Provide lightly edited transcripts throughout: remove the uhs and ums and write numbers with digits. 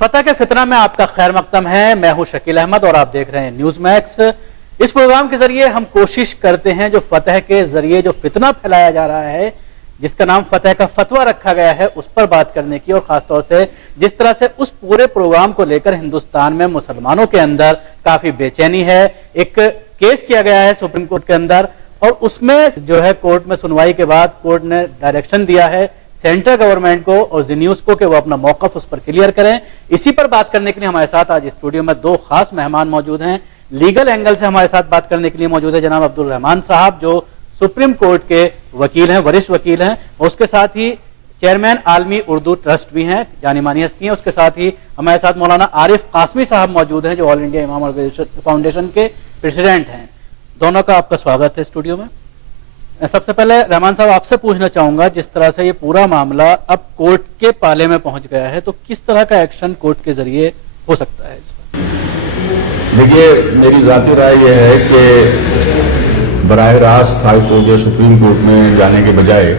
فتح کے فتنہ میں آپ کا خیر مقدم ہے. میں ہوں شکیل احمد اور آپ دیکھ رہے ہیں نیوز میکس. اس پروگرام کے ذریعے ہم کوشش کرتے ہیں جو فتح کے ذریعے جو فتنہ پھیلایا جا رہا ہے جس کا نام فتح کا فتویٰ رکھا گیا ہے اس پر بات کرنے کی, اور خاص طور سے جس طرح سے اس پورے پروگرام کو لے کر ہندوستان میں مسلمانوں کے اندر کافی بے چینی ہے. ایک کیس کیا گیا ہے سپریم کورٹ کے اندر اور اس میں جو ہے کورٹ میں سنوائی کے بعد کورٹ نے ڈائریکشن دیا ہے سینٹرل گورنمنٹ کو اور زی نیوز کو کہ وہ اپنا موقف اس پر کلیئر کریں. اسی پر بات کرنے کے لیے ہمارے ساتھ آج اسٹوڈیو میں دو خاص مہمان موجود ہیں. لیگل اینگل سے ہمارے ساتھ بات کرنے کے لیے موجود ہے جناب عبدالرحمان صاحب جو سپریم کورٹ کے وکیل ہیں, وریشٹ وکیل ہیں. اس کے ساتھ ہی چیئرمین عالمی اردو ٹرسٹ بھی ہیں, جانی مانی ہستی ہیں. اس کے ساتھ ہی ہمارے ساتھ مولانا عارف قاسمی صاحب موجود ہیں جو آل انڈیا امام فاؤنڈیشن کے پریزیڈنٹ ہیں. دونوں کا آپ کا سواگت ہے اسٹوڈیو میں. سب سے پہلے رحمان صاحب آپ سے پوچھنا چاہوں گا, جس طرح سے یہ پورا معاملہ اب کورٹ کے پالے میں پہنچ گیا ہے تو کس طرح کا ایکشن کورٹ کے ذریعے ہو سکتا ہے اس پر؟ دیکھیے, میری ذاتی رائے یہ ہے کہ براہ راست ہائی کورٹ یا سپریم کورٹ میں جانے کے بجائے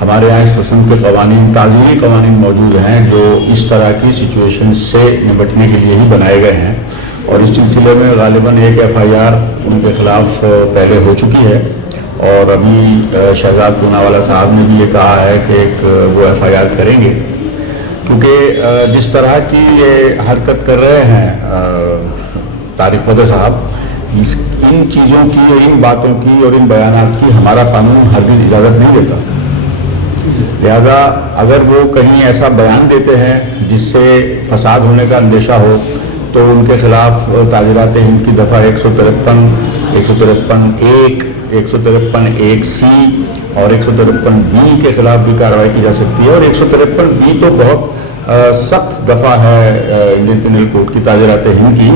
ہمارے یہاں اس قسم کے قوانین, تعزیری قوانین موجود ہیں جو اس طرح کی سچویشن سے نمٹنے کے لیے ہی بنائے گئے ہیں. اور اس سلسلے میں غالباً ایک FIR ان کے خلاف پہلے ہو چکی ہے اور ابھی شہزاد پوناوالا صاحب نے بھی یہ کہا ہے کہ ایک وہ FIR کریں گے, کیونکہ جس طرح کی یہ حرکت کر رہے ہیں طارق فتح صاحب, ان چیزوں کی اور ان باتوں کی اور ان بیانات کی ہمارا قانون ہرگز اجازت نہیں دیتا. لہذا اگر وہ کہیں ایسا بیان دیتے ہیں جس سے فساد ہونے کا اندیشہ ہو تو ان کے خلاف تعزیرات ہند کی دفعہ 153, 153(1), 153(1)(c) اور 153(b) کے خلاف بھی کارروائی کی جا سکتی ہے. اور 153(b) تو بہت سخت دفعہ ہے انڈین پینل کوڈ کی تعزیرات ہند کی,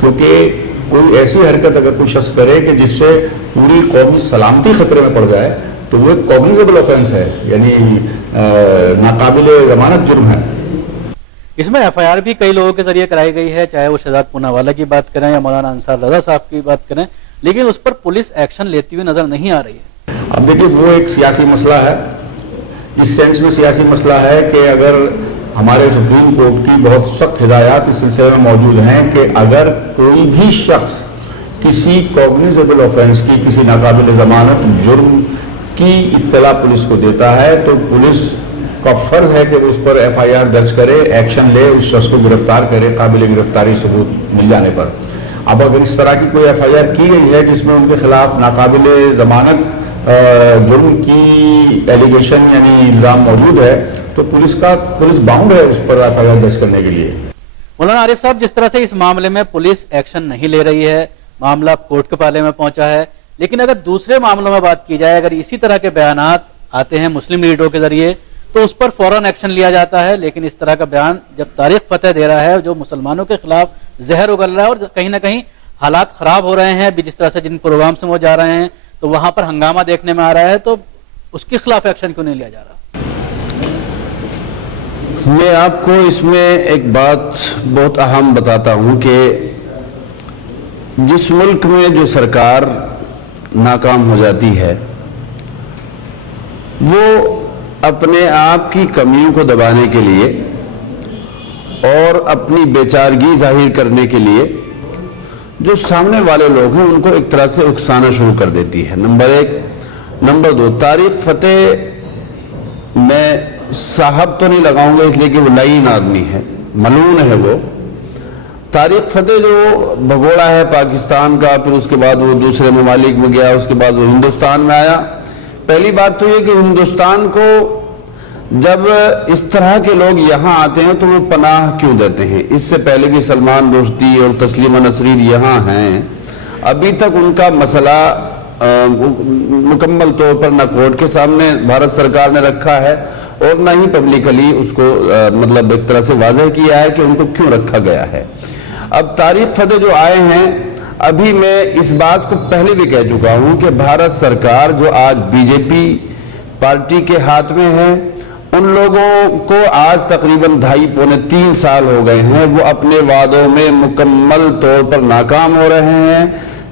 کیونکہ کوئی ایسی حرکت اگر کوئی شخص کرے کہ جس سے پوری قومی سلامتی خطرے میں پڑ جائے تو وہ ایک کوگنیزیبل آفینس ہے, یعنی ناقابل ضمانت جرم ہے. اس میں FIR بھی کئی لوگوں کے ذریعے کرائی گئی ہے, چاہے وہ شہزاد پوناوالا کی بات کریں یا مولانا انصار رضا صاحب کی بات کریں, لیکن اس پر پولیس ایکشن لیتی ہوئی نظر نہیں آ رہی ہے. اب دیکھیے, وہ ایک سیاسی مسئلہ ہے. اس سینس میں سیاسی مسئلہ ہے کہ اگر ہمارے سپریم کورٹ کی بہت سخت ہدایات اس سلسلے میں موجود ہیں کہ اگر کوئی بھی شخص کسی کوگنیزیبل آفینس کی, کسی ناقابل ضمانت جرم کی اطلاع پولیس کو دیتا ہے تو پولیس کا فرض ہے کہ وہ اس پر FIR درج کرے, ایکشن لے, اس شخص کو گرفتار کرے قابل گرفتاری ثبوت مل جانے پر. اب اگر اس طرح کی کوئی FIR کی گئی ہے جس میں ان کے خلاف ناقابل ضمانت جرم کی ایلیگیشن یعنی الزام موجود ہے تو پولیس باؤنڈ ہے اس پر FIR درج کرنے کے لیے. مولانا عارف صاحب, جس طرح سے اس معاملے میں پولیس ایکشن نہیں لے رہی ہے, معاملہ کورٹ کے پالے میں پہنچا ہے, لیکن اگر دوسرے معاملوں میں بات کی جائے, اگر اسی طرح کے بیانات آتے ہیں مسلم لیڈروں کے ذریعے تو اس پر فوراً ایکشن لیا جاتا ہے. لیکن اس طرح کا بیان جب طارق فتح دے رہا ہے جو مسلمانوں کے خلاف زہر اگل رہا ہے اور کہیں نہ کہیں حالات خراب ہو رہے ہیں, ابھی جس طرح سے جن پروگرام سے وہ جا رہے ہیں تو وہاں پر ہنگامہ دیکھنے میں آ رہا ہے, تو اس کے خلاف ایکشن کیوں نہیں لیا جا رہا؟ میں آپ کو اس میں ایک بات بہت اہم بتاتا ہوں کہ جس ملک میں جو سرکار ناکام ہو جاتی ہے وہ اپنے آپ کی کمیوں کو دبانے کے لیے اور اپنی بیچارگی ظاہر کرنے کے لیے جو سامنے والے لوگ ہیں ان کو ایک طرح سے اکسانا شروع کر دیتی ہے. نمبر 1. نمبر 2, طارق فتح میں صاحب تو نہیں لگاؤں گا اس لیے کہ وہ لعین آدمی ہے, ملعون ہے وہ. طارق فتح جو بھگوڑا ہے پاکستان کا, پھر اس کے بعد وہ دوسرے ممالک میں گیا, اس کے بعد وہ ہندوستان میں آیا. پہلی بات تو یہ کہ ہندوستان کو جب اس طرح کے لوگ یہاں آتے ہیں تو وہ پناہ کیوں دیتے ہیں؟ اس سے پہلے بھی سلمان رشدی اور تسلیمہ نسرین یہاں ہیں, ابھی تک ان کا مسئلہ مکمل طور پر نہ کورٹ کے سامنے بھارت سرکار نے رکھا ہے اور نہ ہی پبلکلی اس کو مطلب ایک طرح سے واضح کیا ہے کہ ان کو کیوں رکھا گیا ہے. اب طارق فتح جو آئے ہیں, ابھی میں اس بات کو پہلے بھی کہہ چکا ہوں کہ بھارت سرکار جو آج BJP پارٹی کے ہاتھ میں ہے, ان لوگوں کو آج تقریباً 2.5-3 سال ہو گئے ہیں, وہ اپنے وعدوں میں مکمل طور پر ناکام ہو رہے ہیں.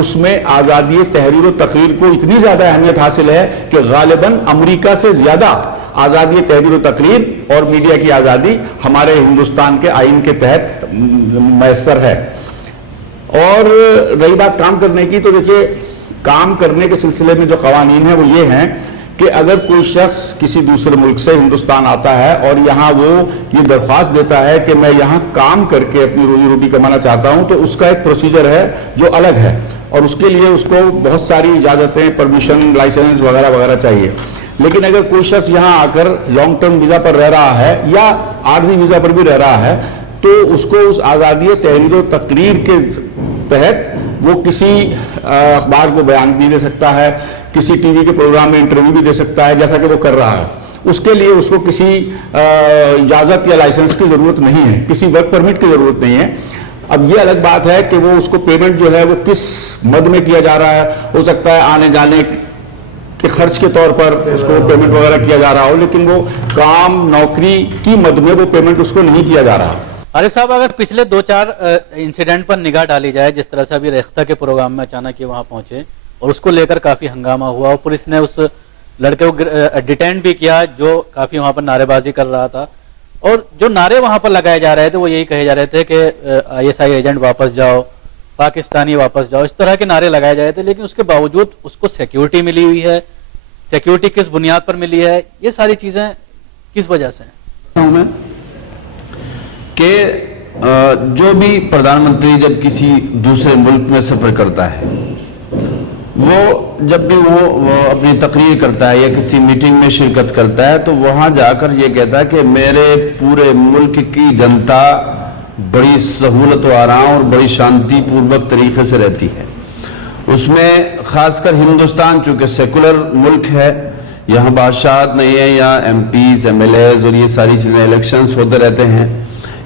اس میں آزادی تحریر و تقریر کو اتنی زیادہ اہمیت حاصل ہے کہ غالباً امریکہ سے زیادہ آزادی تحریر و تقریر اور میڈیا کی آزادی ہمارے ہندوستان کے آئین کے تحت میسر ہے۔ اور رہی بات کام کرنے کی، تو دیکھیے کام کرنے کے سلسلے میں جو قوانین ہیں وہ یہ ہیں کہ اگر کوئی شخص کسی دوسرے ملک سے ہندوستان آتا ہے اور یہاں وہ یہ درخواست دیتا ہے کہ میں یہاں کام کر کے اپنی روزی روٹی کمانا چاہتا ہوں، تو اس کا ایک پروسیجر ہے جو الگ ہے، اور اس کے لیے اس کو بہت ساری اجازتیں، پرمیشن، لائسنس وغیرہ وغیرہ چاہیے۔ لیکن اگر کوئی شخص یہاں آ کر لانگ ٹرم ویزا پر رہ رہا ہے یا عارضی ویزا پر بھی رہ رہا ہے، تو اس کو اس آزادی تحریر و تقریر کے تحت وہ کسی اخبار کو بیان بھی دے سکتا ہے، کسی ٹی وی کے پروگرام میں انٹرویو بھی دے سکتا ہے، جیسا کہ وہ کر رہا ہے۔ اس کے لیے اس کو کسی اجازت یا لائسنس کی ضرورت نہیں ہے، کسی ورک پرمٹ کی ضرورت نہیں ہے۔ اب یہ الگ بات ہے کہ وہ اس کو پیمنٹ جو ہے وہ کس مد میں کیا جا رہا ہے، ہو سکتا ہے آنے جانے کے خرچ کے طور پر اس کو پیمنٹ وغیرہ کیا جا رہا ہو، لیکن وہ کام نوکری کی مد میں وہ پیمنٹ اس کو نہیں کیا جا رہا۔ عارف صاحب، اگر پچھلے 2-4 انسیڈنٹ پر نگاہ ڈالی جائے، جس طرح سے ابھی ریختہ کے پروگرام میں اچانک یہ وہاں پہنچے اور اس کو لے کر کافی ہنگامہ ہوا اور پولیس نے اس لڑکے کو ڈیٹین بھی کیا جو کافی وہاں پر نعرے بازی کر رہا تھا، اور جو نعرے وہاں پر لگائے جا رہے تھے وہ یہی کہے جا رہے تھے کہ ISI ایجنٹ واپس جاؤ، پاکستانی واپس جاؤ، اس طرح کے نعرے لگائے جا رہے تھے، لیکن اس کے باوجود اس کو سیکیورٹی ملی ہوئی ہے۔ سیکیورٹی کس بنیاد پر ملی ہے؟ یہ ساری چیزیں کس وجہ سے ہیں؟ کہ جو بھی پردھان منتری جب کسی دوسرے ملک میں سفر کرتا ہے، وہ جب بھی وہ اپنی تقریر کرتا ہے یا کسی میٹنگ میں شرکت کرتا ہے، تو وہاں جا کر یہ کہتا ہے کہ میرے پورے ملک کی جنتا بڑی سہولت و آرام اور بڑی شانتی پوروک طریقے سے رہتی ہے۔ اس میں خاص کر ہندوستان چونکہ سیکولر ملک ہے، یہاں بادشاہت نہیں ہے، یہاں MPs MLAs اور یہ ساری چیزیں الیکشنز ہوتے رہتے ہیں،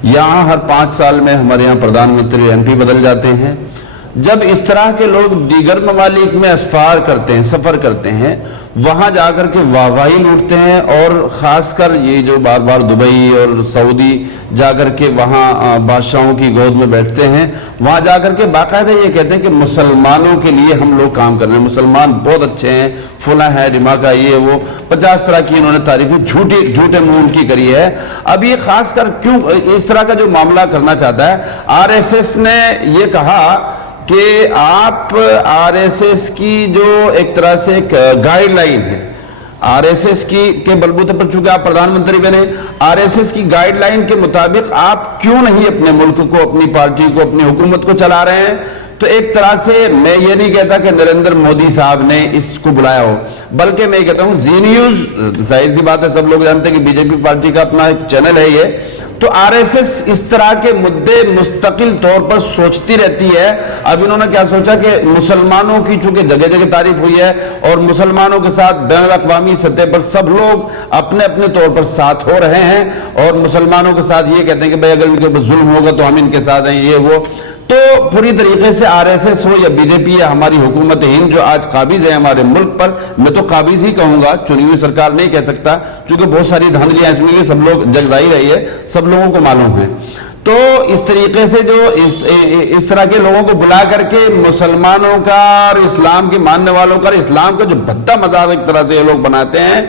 یہاں ہر 5 سال میں ہمارے یہاں پردھان منتری MP بدل جاتے ہیں۔ جب اس طرح کے لوگ دیگر ممالک میں اسفار کرتے ہیں، سفر کرتے ہیں، وہاں جا کر کے واہواہی لوٹتے ہیں، اور خاص کر یہ جو بار بار دبئی اور سعودی جا کر کے وہاں بادشاہوں کی گود میں بیٹھتے ہیں، وہاں جا کر کے باقاعدہ یہ کہتے ہیں کہ مسلمانوں کے لیے ہم لوگ کام کر رہے ہیں، مسلمان بہت اچھے ہیں، فلاں ہے، ڈھماکہ یہ وہ 50 طرح کی انہوں نے تعریفیں جھوٹے منہ ان کی کری ہے۔ اب یہ خاص کر کیوں اس طرح کا جو معاملہ کرنا چاہتا ہے، RSS نے یہ کہا کہ آپ RSS کی جو ایک طرح سے ایک گائیڈ لائن ہے، RSS کے بلبوتے پر چونکہ آپ پردھان منتری بنے، RSS کی گائیڈ لائن کے مطابق آپ کیوں نہیں اپنے ملک کو، اپنی پارٹی کو، اپنی حکومت کو چلا رہے ہیں؟ تو ایک طرح سے میں یہ نہیں کہتا کہ نریندر مودی صاحب نے اس کو بلایا ہو، بلکہ میں کہتا ہوں زی نیوز، ظاہر سی بات ہے سب لوگ جانتے ہیں کہ BJP پارٹی کا اپنا ایک چینل ہے یہ، تو RSS اس طرح کے مدعے مستقل طور پر سوچتی رہتی ہے۔ اب انہوں نے کیا سوچا کہ مسلمانوں کی چونکہ جگہ جگہ تعریف ہوئی ہے اور مسلمانوں کے ساتھ بین الاقوامی سطح پر سب لوگ اپنے اپنے طور پر ساتھ ہو رہے ہیں، اور مسلمانوں کے ساتھ یہ کہتے ہیں کہ بھائی اگر ان کے اوپر ظلم ہوگا تو ہم ان کے ساتھ ہیں، یہ وہ۔ تو پوری طریقے سے RSS ہو یا BJP یا ہماری حکومت ہند جو آج قابض ہے ہمارے ملک پر، میں تو قابض ہی کہوں گا، چنی ہوئی سرکار نہیں کہہ سکتا، چونکہ بہت ساری دھاندلیاں اس میں سب لوگ جگ ظاہر رہی ہے، سب لوگوں کو معلوم ہے۔ تو اس طریقے سے جو اس طرح کے لوگوں کو بلا کر کے مسلمانوں کا اور اسلام کے ماننے والوں کا اور اسلام کا جو بھدا مذاق ایک طرح سے یہ لوگ بناتے ہیں،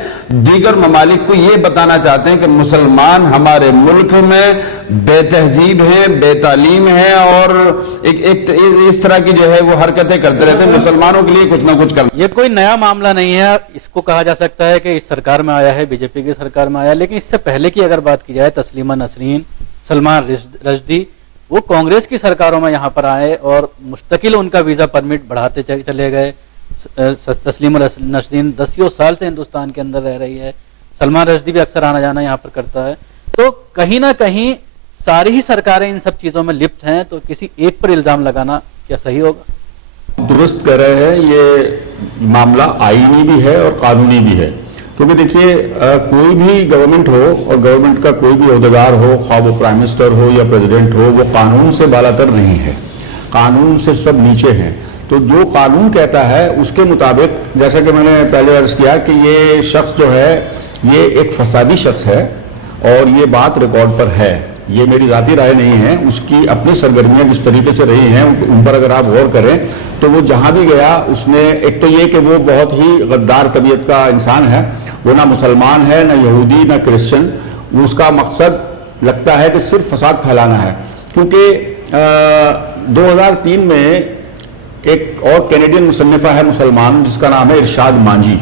دیگر ممالک کو یہ بتانا چاہتے ہیں کہ مسلمان ہمارے ملک میں بے تہذیب ہیں، بے تعلیم ہیں، اور ایک اس طرح کی جو ہے وہ حرکتیں کرتے رہتے ہیں، مسلمانوں کے لیے کچھ نہ کچھ کرنا۔ یہ کوئی نیا معاملہ نہیں ہے، اس کو کہا جا سکتا ہے کہ اس سرکار میں آیا ہے، BJP کی سرکار میں آیا، لیکن اس سے پہلے کی اگر بات کی جائے، تسلیمہ نسرین، سلمان رشدی، وہ کانگریس کی سرکاروں میں یہاں پر آئے اور مستقل ان کا ویزا پرمٹ بڑھاتے چلے گئے۔ تسلیمہ نسرین 10 سال سے ہندوستان کے اندر رہ رہی ہے، سلمان رشدی بھی اکثر آنا جانا یہاں پر کرتا ہے، تو کہیں نہ کہیں ساری ہی سرکاریں ان سب چیزوں میں لپت ہیں، تو کسی ایک پر الزام لگانا کیا صحیح ہوگا؟ درست کہہ رہے ہیں، یہ معاملہ آئینی بھی ہے اور قانونی بھی ہے، کیونکہ دیکھیے کوئی بھی گورنمنٹ ہو اور گورنمنٹ کا کوئی بھی عہدیدار ہو، خواہ وہ پرائم منسٹر ہو یا پریزیڈنٹ ہو، وہ قانون سے بالاتر نہیں ہے، قانون سے سب نیچے ہیں۔ تو جو قانون کہتا ہے اس کے مطابق، جیسا کہ میں نے پہلے عرض کیا کہ یہ شخص جو ہے یہ ایک فسادی شخص ہے، اور یہ بات ریکارڈ پر ہے، یہ میری ذاتی رائے نہیں ہے، اس کی اپنی سرگرمیاں جس طریقے سے رہی ہیں ان پر اگر آپ غور کریں تو وہ جہاں بھی گیا اس نے ایک تو یہ کہ وہ بہت ہی غدار طبیعت کا انسان ہے، وہ نہ مسلمان ہے نہ یہودی نہ کرسچن، وہ اس کا مقصد لگتا ہے کہ صرف فساد پھیلانا ہے. کیونکہ 2003 میں ایک اور کینیڈین مصنفہ ہے مسلمان جس کا نام ہے ارشاد مانجھی.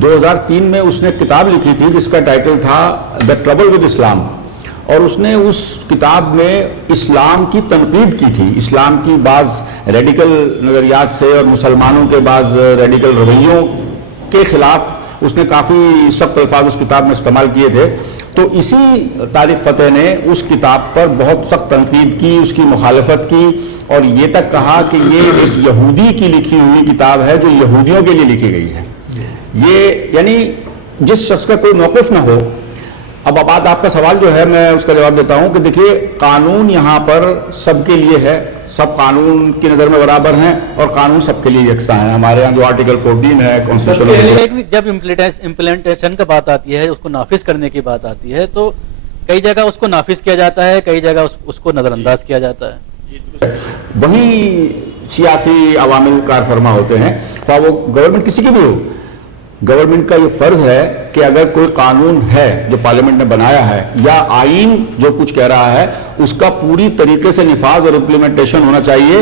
2003 میں اس نے کتاب لکھی تھی جس کا ٹائٹل تھا دا ٹربل ود اسلام، اور اس نے اس کتاب میں اسلام کی تنقید کی تھی، اسلام کی بعض ریڈیکل نظریات سے اور مسلمانوں کے بعض ریڈیکل رویوں کے خلاف اس نے کافی سخت الفاظ اس کتاب میں استعمال کیے تھے. تو اسی طارق فتح نے اس کتاب پر بہت سخت تنقید کی، اس کی مخالفت کی، اور یہ تک کہا کہ یہ ایک یہودی کی لکھی ہوئی کتاب ہے جو یہودیوں کے لیے لکھی گئی ہے. یہ یعنی جس شخص کا کوئی موقف نہ ہو. اب بات آپ کا سوال جو ہے میں اس کا جواب دیتا ہوں کہ دیکھیے قانون یہاں پر سب کے لیے ہے، سب قانون کی نظر میں برابر ہیں اور قانون سب کے لیے یکساں ہے. ہمارے ہاں جو آرٹیکل 14 ہے کانسٹیٹیوشن، جب امپلیمنٹیشن کا بات آتی ہے، اس کو نافذ کرنے کی بات آتی ہے، تو کئی جگہ اس کو نافذ کیا جاتا ہے، کئی جگہ اس کو نظر انداز کیا جاتا ہے. وہی سیاسی عوامل کار فرما ہوتے ہیں، خواہ وہ گورنمنٹ کسی کی بھی ہو. گورنمنٹ کا یہ فرض ہے کہ اگر کوئی قانون ہے جو پارلیمنٹ نے بنایا ہے یا آئین جو کچھ کہہ رہا ہے اس کا پوری طریقے سے نفاذ اور امپلیمنٹیشن ہونا چاہیے،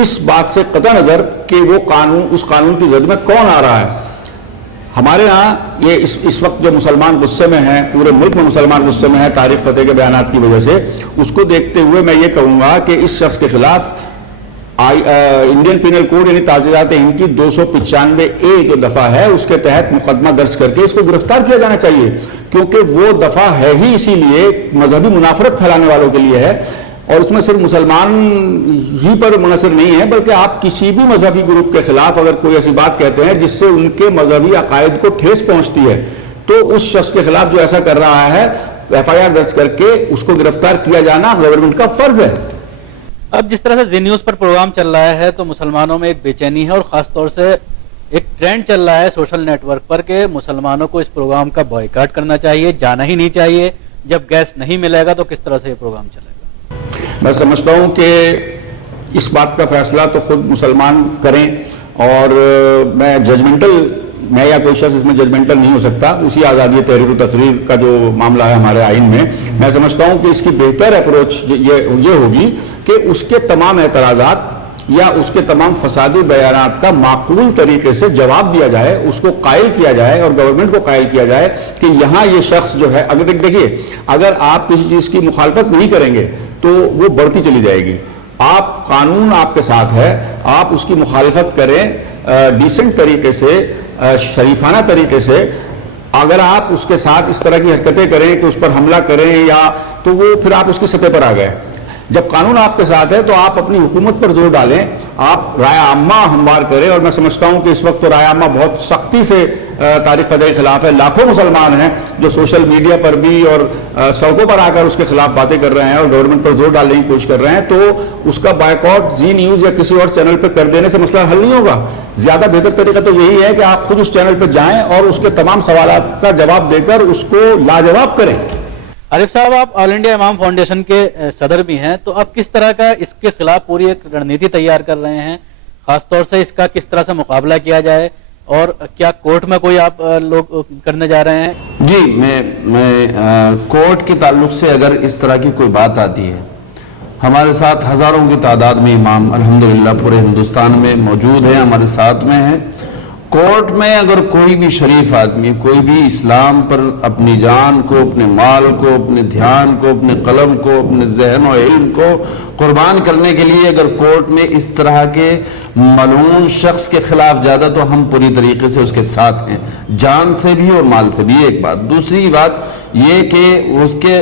اس بات سے قطع نظر کہ وہ قانون اس قانون کی زد میں کون آ رہا ہے. ہمارے ہاں یہ اس وقت جو مسلمان غصے میں ہیں، پورے ملک میں مسلمان غصے میں ہیں طارق فتح کے بیانات کی وجہ سے، اس کو دیکھتے ہوئے میں یہ کہوں گا کہ اس شخص کے خلاف انڈین پینل کوڈ یعنی تعزیرات ہند کی 295A جو دفعہ ہے اس کے تحت مقدمہ درج کر کے اس کو گرفتار کیا جانا چاہیے، کیونکہ وہ دفعہ ہے ہی اسی لیے مذہبی منافرت پھیلانے والوں کے لیے ہے. اور اس میں صرف مسلمان ہی پر منحصر نہیں ہے بلکہ آپ کسی بھی مذہبی گروپ کے خلاف اگر کوئی ایسی بات کہتے ہیں جس سے ان کے مذہبی عقائد کو ٹھیس پہنچتی ہے تو اس شخص کے خلاف جو ایسا کر رہا ہے FIR درج کر کے اس کو گرفتار کیا جانا گورنمنٹ کا فرض ہے. اب جس طرح سے زی نیوز پر پروگرام چل رہا ہے تو مسلمانوں میں ایک بے چینی ہے اور خاص طور سے ایک ٹرینڈ چل رہا ہے سوشل نیٹ ورک پر کہ مسلمانوں کو اس پروگرام کا بائیکاٹ کرنا چاہیے، جانا ہی نہیں چاہیے. جب گیس نہیں ملے گا تو کس طرح سے یہ پروگرام چلے گا؟ میں سمجھتا ہوں کہ اس بات کا فیصلہ تو خود مسلمان کریں، اور میں یا کوئی شخص اس میں ججمنٹل نہیں ہو سکتا. اسی آزادی تحریر و تقریر کا جو معاملہ ہے ہمارے آئین میں سمجھتا ہوں کہ اس کی بہتر اپروچ یہ ہوگی کہ اس کے تمام اعتراضات یا اس کے تمام فسادی بیانات کا معقول طریقے سے جواب دیا جائے، اس کو قائل کیا جائے اور گورنمنٹ کو قائل کیا جائے کہ یہاں یہ شخص جو ہے دیکھیے اگر آپ کسی چیز کی مخالفت نہیں کریں گے تو وہ بڑھتی چلی جائے گی. آپ قانون آپ کے ساتھ ہے، آپ اس کی مخالفت کریں ڈیسنٹ طریقے سے، شریفانہ طریقے سے. اگر آپ اس کے ساتھ اس طرح کی حرکتیں کریں کہ اس پر حملہ کریں یا تو وہ پھر آپ اس کی سطح پر آ گئے. جب قانون آپ کے ساتھ ہے تو آپ اپنی حکومت پر زور ڈالیں، آپ رائے عامہ ہموار کریں. اور میں سمجھتا ہوں کہ اس وقت تو رائے عامہ بہت سختی سے طارق فتح کے خلاف ہے. لاکھوں مسلمان ہیں جو سوشل میڈیا پر بھی اور سڑکوں پر آ کر اس کے خلاف باتیں کر رہے ہیں اور گورنمنٹ پر زور ڈالنے کی کوشش کر رہے ہیں. تو اس کا بائیکاٹ زی نیوز یا کسی اور چینل پہ کر دینے سے مسئلہ حل نہیں ہوگا. زیادہ بہتر طریقہ تو یہی ہے کہ آپ خود اس چینل پہ جائیں اور اس کے تمام سوالات کا جواب دے کر اس کو لاجواب کریں. عارف صاحب، آپ آل انڈیا امام فاؤنڈیشن کے صدر بھی ہیں، تو آپ کس طرح کا اس کے خلاف پوری ایک رણنیتی تیار کر رہے ہیں؟ خاص طور سے اس کا کس طرح سے مقابلہ کیا جائے اور کیا کورٹ میں کوئی آپ لوگ کرنے جا رہے ہیں؟ جی میں کورٹ کے تعلق سے اگر اس طرح کی کوئی بات آتی ہے، ہمارے ساتھ ہزاروں کی تعداد میں امام الحمدللہ پورے ہندوستان میں موجود ہیں، ہمارے ساتھ میں ہیں. کورٹ میں اگر کوئی بھی شریف آدمی، کوئی بھی اسلام پر اپنی جان کو، اپنے مال کو، اپنے دھیان کو، اپنے قلم کو، اپنے ذہن و علم کو قربان کرنے کے لیے اگر کورٹ میں اس طرح کے ملعون شخص کے خلاف جاتا تو ہم پوری طریقے سے اس کے ساتھ ہیں، جان سے بھی اور مال سے بھی. ایک بات. دوسری بات یہ کہ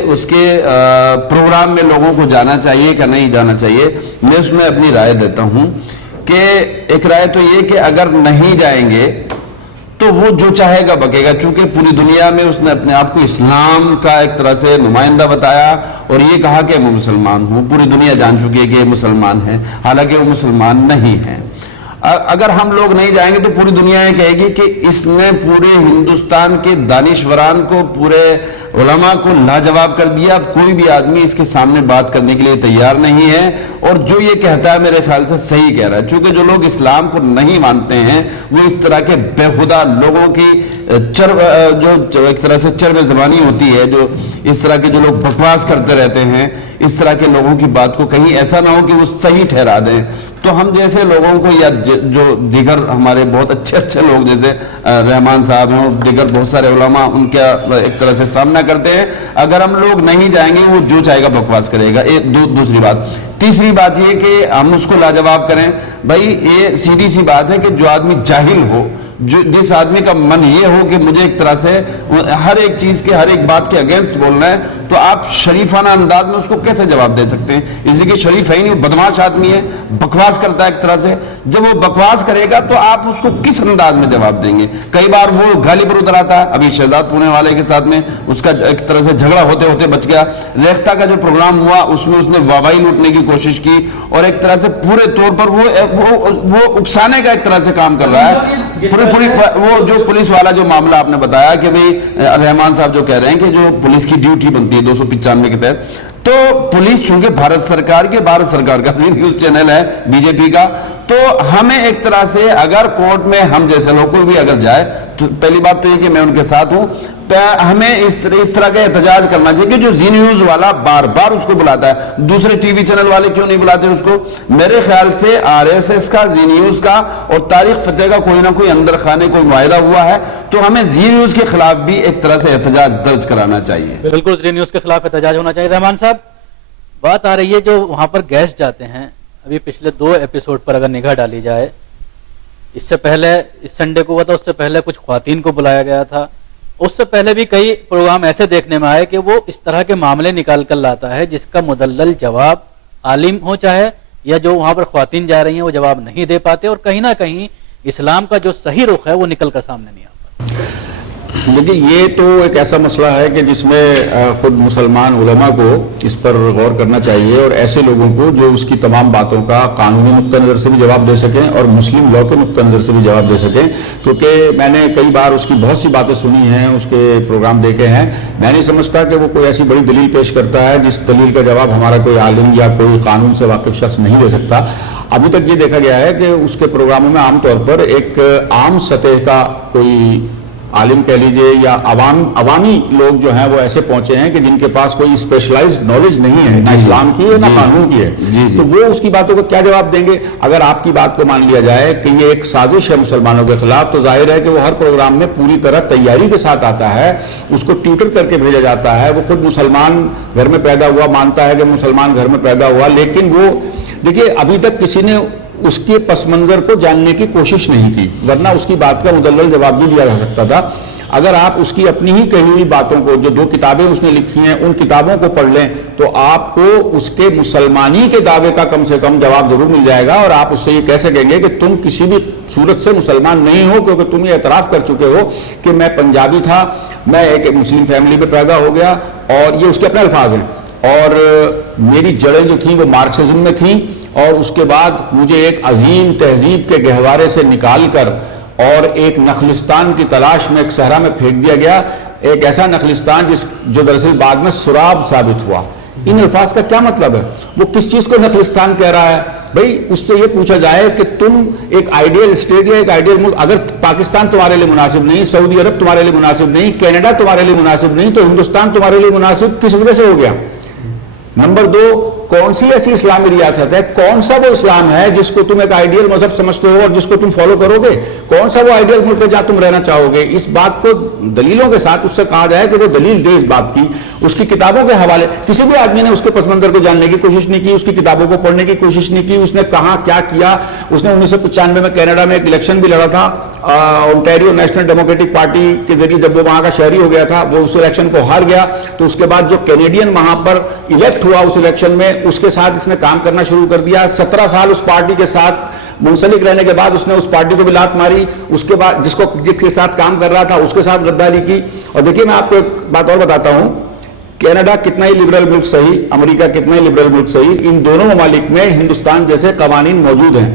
اس کے پروگرام میں لوگوں کو جانا چاہیے کہ نہیں جانا چاہیے، میں اس میں اپنی رائے دیتا ہوں کہ ایک رائے تو یہ کہ اگر نہیں جائیں گے تو وہ جو چاہے گا بکے گا، چونکہ پوری دنیا میں اس نے اپنے آپ کو اسلام کا ایک طرح سے نمائندہ بتایا اور یہ کہا کہ میں مسلمان ہوں. پوری دنیا جان چکی ہے کہ یہ مسلمان ہے، حالانکہ وہ مسلمان نہیں ہیں. اگر ہم لوگ نہیں جائیں گے تو پوری دنیا یہ کہے گی کہ اس نے پورے ہندوستان کے دانشوران کو، پورے علماء کو لاجواب کر دیا. اب کوئی بھی آدمی اس کے سامنے بات کرنے کے لیے تیار نہیں ہے، اور جو یہ کہتا ہے میرے خیال سے صحیح کہہ رہا ہے. چونکہ جو لوگ اسلام کو نہیں مانتے ہیں وہ اس طرح کے بےہودہ لوگوں کی جو ایک طرح سے چرب زبانی ہوتی ہے، جو اس طرح کے جو لوگ بکواس کرتے رہتے ہیں، اس طرح کے لوگوں کی بات کو کہیں ایسا نہ ہو کہ وہ صحیح ٹھہرا دیں. تو ہم جیسے لوگوں کو، یا جو دیگر ہمارے بہت اچھے لوگ جیسے رحمان صاحب ہیں، دیگر بہت سارے علماء، ان کا ایک طرح سے سامنا کرتے ہیں. اگر ہم لوگ نہیں جائیں گے وہ جو چاہے گا بکواس کرے گا. دوسری بات. تیسری بات یہ کہ ہم اس کو لاجواب کریں. بھائی یہ سیدھی سی بات ہے کہ جو آدمی جاہل ہو، جس آدمی کا من یہ ہو کہ مجھے ایک طرح سے ہر ایک چیز کے، ہر ایک بات کے اگینسٹ بولنا ہے، تو آپ شریفانہ انداز میں اس کو کیسے جواب دے سکتے ہیں؟ اس لیے کہ شریف ہے ہی نہیں، وہ بدماش آدمی ہے، بکواس کرتا ہے ایک طرح سے. جب وہ بکواس کرے گا تو آپ اس کو کس انداز میں جواب دیں گے؟ کئی بار وہ گالی پر اتر آتا ہے. ابھی شہزاد پونے والے کے ساتھ میں اس کا ایک طرح سے جھگڑا ہوتے ہوتے بچ گیا. ریختہ کا جو پروگرام ہوا اس میں اس نے واہوائی لوٹنے کی کوشش کی، اور ایک طرح سے پورے طور پر وہ اکسانے کا ایک طرح سے کام کر رہا ہے. پوری وہ جو پولیس والا جو معاملہ آپ نے بتایا کہ بھئی رحمان صاحب جو کہہ رہے ہیں کہ جو پولیس کی ڈیوٹی بنتی ہے 295 کے تحت، تو پولیس چونکہ بھارت سرکار کا زی نیوز چینل ہے بی جے پی کا، تو ہمیں ایک طرح سے اگر کورٹ میں ہم جیسے لوگ کوئی بھی اگر جائے تو پہلی بات تو یہ کہ میں ان کے ساتھ ہوں، ہمیں اس طرح کا احتجاج کرنا چاہیے کہ جو زی نیوز والا بار بار اس کو بلاتا ہے، دوسرے ٹی وی چینل والے کیوں نہیں بلاتے اس کو؟ میرے خیال سے آر ایس ایس کا، زی نیوز کا اور تاریخ فتح کا کوئی نہ کوئی اندر خانے کوئی معاہدہ ہوا ہے، تو ہمیں زی نیوز کے خلاف بھی ایک طرح سے احتجاج درج کرانا چاہیے. بالکل زی نیوز کے خلاف احتجاج ہونا چاہیے. رحمان صاحب، بات آ رہی ہے جو وہاں پر گیسٹ جاتے ہیں، ابھی پچھلے 2 ایپیسوڈ پر اگر نگاہ ڈالی جائے، اس سے پہلے اس سنڈے کو ہوا تھا، اس سے پہلے کچھ خواتین کو بلایا گیا تھا، اس سے پہلے بھی کئی پروگرام ایسے دیکھنے میں آئے کہ وہ اس طرح کے معاملے نکال کر لاتا ہے جس کا مدلل جواب عالم ہو چاہے یا جو وہاں پر خواتین جا رہی ہیں وہ جواب نہیں دے پاتے، اور کہیں نہ کہیں اسلام کا جو صحیح رخ ہے وہ نکل کر سامنے نہیں آتا. دیکھیے یہ تو ایک ایسا مسئلہ ہے کہ جس میں خود مسلمان علماء کو اس پر غور کرنا چاہیے، اور ایسے لوگوں کو جو اس کی تمام باتوں کا قانونی نقطہ نظر سے بھی جواب دے سکیں اور مسلم لاء کے نقطہ نظر سے بھی جواب دے سکیں. کیونکہ میں نے کئی بار اس کی بہت سی باتیں سنی ہیں، اس کے پروگرام دیکھے ہیں. میں نہیں سمجھتا کہ وہ کوئی ایسی بڑی دلیل پیش کرتا ہے جس دلیل کا جواب ہمارا کوئی عالم یا کوئی قانون سے واقف شخص نہیں دے سکتا. ابھی تک یہ دیکھا گیا ہے کہ اس کے پروگراموں میں عام طور پر ایک عام سطح کا کوئی عالم کہہ لیجئے یا عوامی لوگ جو ہیں وہ ایسے پہنچے ہیں کہ جن کے پاس کوئی اسپیشلائزڈ نالج نہیں ہے، نہ اسلام کی ہے نہ قانون کی ہے، تو وہ اس کی باتوں کو کیا جواب دیں گے؟ اگر آپ کی بات کو مان لیا جائے کہ یہ ایک سازش ہے مسلمانوں کے خلاف، تو ظاہر ہے کہ وہ ہر پروگرام میں پوری طرح تیاری کے ساتھ آتا ہے، اس کو ٹیوٹر کر کے بھیجا جاتا ہے. وہ خود مسلمان گھر میں پیدا ہوا، مانتا ہے کہ مسلمان گھر میں پیدا ہوا، لیکن وہ دیکھیے ابھی تک کسی نے اس کے پس منظر کو جاننے کی کوشش نہیں کی، ورنہ اس کی بات کا مدلل جواب بھی دیا جا سکتا تھا. اگر آپ اس کی اپنی ہی کہی ہوئی باتوں کو، جو 2 کتابیں اس نے لکھی ہیں، ان کتابوں کو پڑھ لیں تو آپ کو اس کے مسلمانی کے دعوے کا کم سے کم جواب ضرور مل جائے گا، اور آپ اس سے یہ کہہ سکیں گے کہ تم کسی بھی صورت سے مسلمان نہیں ہو، کیونکہ تم یہ اعتراف کر چکے ہو کہ میں پنجابی تھا، میں ایک مسلم فیملی میں پیدا ہو گیا، اور یہ اس کے اپنے الفاظ ہیں، اور میری جڑیں جو تھیں وہ مارکسزم میں تھیں، اور اس کے بعد مجھے ایک عظیم تہذیب کے گہوارے سے نکال کر اور ایک نخلستان کی تلاش میں ایک صحرا میں پھینک دیا گیا، ایک ایسا نخلستان جو دراصل بعد میں سراب ثابت ہوا. ان الفاظ کا کیا مطلب ہے؟ وہ کس چیز کو نخلستان کہہ رہا ہے؟ بھئی اس سے یہ پوچھا جائے کہ تم ایک آئیڈیل اسٹیٹ یا ایک آئیڈیل ملک، اگر پاکستان تمہارے لیے مناسب نہیں، سعودی عرب تمہارے لیے مناسب نہیں، کینیڈا تمہارے لیے مناسب نہیں، تو ہندوستان تمہارے لیے مناسب کس وجہ سے ہو گیا؟ نمبر 2، کون سی ایسی اسلامی ریاست ہے، کون سا وہ اسلام ہے جس کو تم ایک آئیڈیل مذہب سمجھتے ہو اور جس کو تم فالو کرو گے؟ کون سا وہ آئیڈیل ملک ہے جہاں تم رہنا چاہو گے؟ اس بات کو دلیلوں کے ساتھ اس سے کہا جائے کہ وہ دلیل دے اس بات کی. اس کی کتابوں کے حوالے، کسی بھی آدمی نے اس کے پس منظر کو جاننے کی کوشش نہیں کی، اس کی کتابوں کو پڑھنے کی کوشش نہیں کی، اس نے کہاں کیا کیا. اس نے 1995 میں کینیڈا میں ایک الیکشن بھی لڑا تھا، اونٹیریو نیشنل ڈیموکریٹک پارٹی کے ذریعے، جب وہ وہاں کا شہری ہو گیا تھا، وہ اس الیکشن کو ہار گیا، تو اس کے بعد جو کینیڈین وہاں پر الیکٹ ہوا اس الیکشن میں، اس کے ساتھ اس نے کام کرنا شروع کر دیا. 17 سال اس پارٹی کے ساتھ منسلک رہنے کے بعد اس نے اس پارٹی کو بھی لات ماری، اس کے بعد جس کے ساتھ کام کر رہا تھا اس کے ساتھ غداری کی. اور دیکھیے میں آپ کو ایک بات اور بتاتا ہوں، کینیڈا کتنا ہی لبرل ملک صحیح، امریکہ کتنا ہی لبرل ملک صحیح، ان دونوں ممالک میں ہندوستان جیسے قوانین موجود ہیں.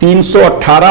318,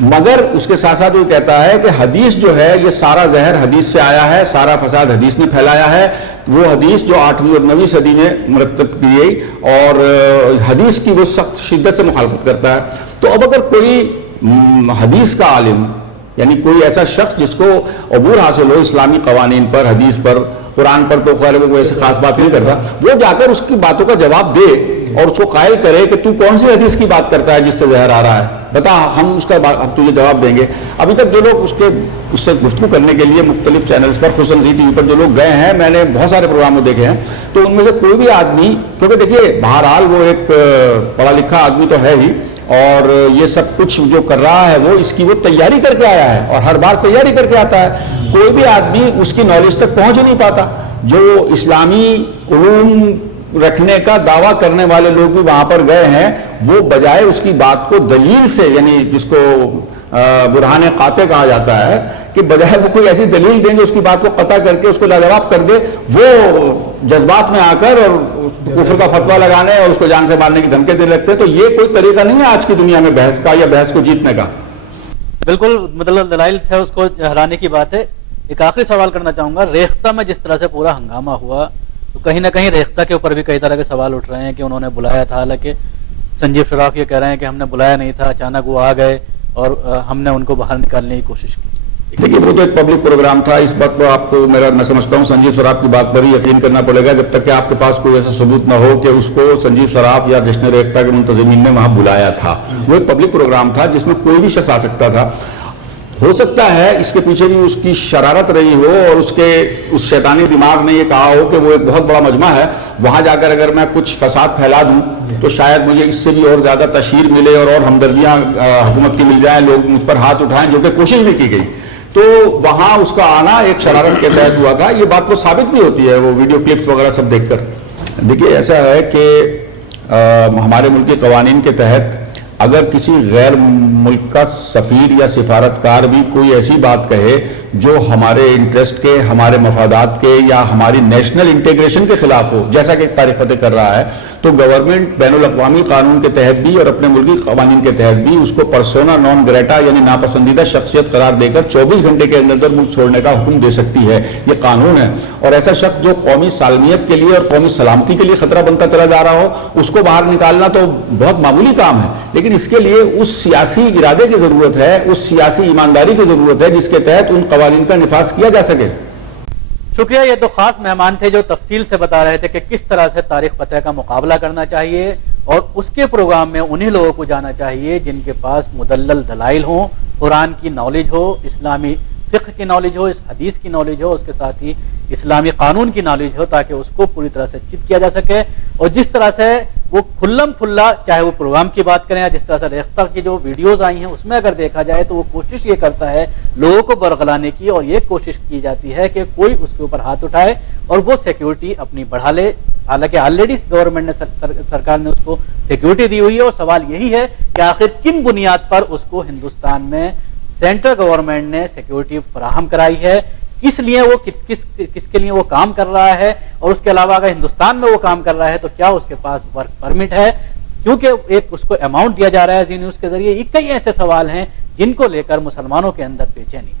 مگر اس کے ساتھ ساتھ وہ کہتا ہے کہ حدیث جو ہے یہ سارا زہر حدیث سے آیا ہے، سارا فساد حدیث نے پھیلایا ہے، وہ حدیث جو 8ویں اور 9ویں صدی میں مرتب کی گئی، اور حدیث کی وہ سخت شدت سے مخالفت کرتا ہے۔ تو اب اگر کوئی حدیث کا عالم، یعنی کوئی ایسا شخص جس کو عبور حاصل ہو اسلامی قوانین پر، حدیث پر، قرآن پر، تو خیر کوئی ایسی خاص بات نہیں کرتا، وہ جا کر اس کی باتوں کا جواب دے اور اس کو قائل کرے کہ تو کون سی حدیث کی بات کرتا ہے جس سے زہر آ رہا ہے، بتا، ہم اس کا تجھے جواب دیں گے۔ ابھی تک جو لوگ اس سے گفتگو کرنے کے لیے مختلف چینلز پر، خصوصاً زی ٹی وی پر جو لوگ گئے ہیں، میں نے بہت سارے پروگراموں دیکھے ہیں، تو ان میں سے کوئی بھی آدمی، کیونکہ دیکھیے بہرحال وہ ایک پڑھا لکھا آدمی تو ہے ہی، اور یہ سب کچھ جو کر رہا ہے وہ اس کی وہ تیاری کر کے آیا ہے، اور ہر بار تیاری کر کے آتا ہے، کوئی بھی آدمی اس کی نالج تک پہنچ ہی نہیں پاتا۔ جو اسلامی علوم رکھنے کا دعویٰ کرنے والے لوگ بھی وہاں پر گئے ہیں، وہ بجائے اس کی بات کو دلیل سے، یعنی جس کو برہان قاطع کہا جاتا ہے، کہ بجائے وہ کوئی ایسی دلیل دیں جو اس کی بات کو قطع کر کے اس کو لاجواب کر دے، وہ جذبات میں آ کر اور کفر کا فتویٰ لگانے اور اس کو جان سے مارنے کی دھمکی دینے لگتے ہیں۔ تو یہ کوئی طریقہ نہیں ہے آج کی دنیا میں بحث کا یا بحث کو جیتنے کا۔ بالکل مطلب دلائل سے اس کو ہرانے کی بات ہے۔ ایک آخری سوال کرنا چاہوں گا، ریختہ میں جس طرح سے پورا ہنگامہ ہوا، تو کہیں نہ کہیں ریختہ کے اوپر بھی کئی طرح کے سوال اٹھ رہے ہیں کہ انہوں نے بلایا تھا، حالانکہ سنجیو شراف یہ کہہ رہے ہیں کہ ہم نے بلایا نہیں تھا، اچانک وہ آ گئے اور ہم نے ان کو باہر نکالنے کی کوشش کی۔ دیکھیے وہ تو ایک پبلک پروگرام تھا، اس بات پر آپ کو میں سمجھتا ہوں سنجیو شراف کی بات پر ہی یقین کرنا پڑے گا، جب تک کہ آپ کے پاس کوئی ایسا ثبوت نہ ہو کہ اس کو سنجیو شراف یا جشن ریختہ کے منتظمین نے وہاں بلایا تھا۔ وہ ایک پبلک پروگرام تھا جس میں کوئی بھی شخص آ سکتا تھا۔ ہو سکتا ہے اس کے پیچھے بھی اس کی شرارت رہی ہو، اور اس شیطانی دماغ نے یہ کہا ہو کہ وہ ایک بہت بڑا مجمع ہے، وہاں جا کر اگر میں کچھ فساد پھیلا دوں تو شاید مجھے اس سے بھی اور زیادہ تشہیر ملے اور ہمدردیاں حکومت کی مل جائیں، لوگ مجھ پر ہاتھ اٹھائیں، جو کہ کوشش بھی کی گئی۔ تو وہاں اس کا آنا ایک شرارت کے تحت ہوا تھا، یہ بات کو ثابت بھی ہوتی ہے وہ ویڈیو کلپس وغیرہ سب دیکھ کر۔ دیکھیے ایسا ہے کہ ہمارے ملک کے قوانین کے تحت اگر کسی غیر ملک کا سفیر یا سفارتکار بھی کوئی ایسی بات کہے جو ہمارے انٹرسٹ کے، ہمارے مفادات کے یا ہماری نیشنل انٹیگریشن کے خلاف ہو، جیسا کہ طارق فتح کر رہا ہے، تو گورنمنٹ بین الاقوامی قانون کے تحت بھی اور اپنے ملکی قوانین کے تحت بھی اس کو پرسونا نان گریٹا یعنی ناپسندیدہ شخصیت قرار دے کر 24 گھنٹے کے اندر ملک چھوڑنے کا حکم دے سکتی ہے۔ یہ قانون ہے، اور ایسا شخص جو قومی سالمیت کے لیے اور قومی سلامتی کے لیے خطرہ بنتا چلا جا رہا ہو، اس کو باہر نکالنا تو بہت معمولی کام ہے، لیکن اس کے لیے اس سیاسی ارادے کی ضرورت ہے، اس سیاسی ایمانداری کی ضرورت ہے جس کے تحت ان قوانین کا نفاذ کیا جا سکے۔ شکریہ۔ یہ تو خاص مہمان تھے جو تفصیل سے بتا رہے تھے کہ کس طرح سے طارق فتح کا مقابلہ کرنا چاہیے، اور اس کے پروگرام میں انہی لوگوں کو جانا چاہیے جن کے پاس مدلل دلائل ہوں، قرآن کی نالج ہو، اسلامی فقہ کی نالج ہو، اس حدیث کی نالج ہو، اس کے ساتھ ہی اسلامی قانون کی نالج ہو، تاکہ اس کو پوری طرح سے چت کیا جا سکے۔ اور جس طرح سے وہ کھلم کھلا، چاہے وہ پروگرام کی بات کریں یا جس طرح سے ریختہ کی جو ویڈیوز آئی ہیں اس میں اگر دیکھا جائے تو وہ کوشش یہ کرتا ہے لوگوں کو برگلانے کی، اور یہ کوشش کی جاتی ہے کہ کوئی اس کے اوپر ہاتھ اٹھائے اور وہ سیکیورٹی اپنی بڑھا لے، حالانکہ آلریڈی گورنمنٹ نے سرکار نے اس کو سیکیورٹی دی ہوئی ہے۔ اور سوال یہی ہے کہ آخر کن بنیاد پر اس کو ہندوستان میں سینٹرل گورنمنٹ نے سیکیورٹی فراہم کرائی ہے، کس لیے وہ کس کے لیے وہ کام کر رہا ہے، اور اس کے علاوہ اگر ہندوستان میں وہ کام کر رہا ہے تو کیا اس کے پاس ورک پرمٹ ہے، کیونکہ ایک اس کو اماؤنٹ دیا جا رہا ہے زی نیوز کے ذریعے۔ کئی ایسے سوال ہیں جن کو لے کر مسلمانوں کے اندر بے چینی ہے۔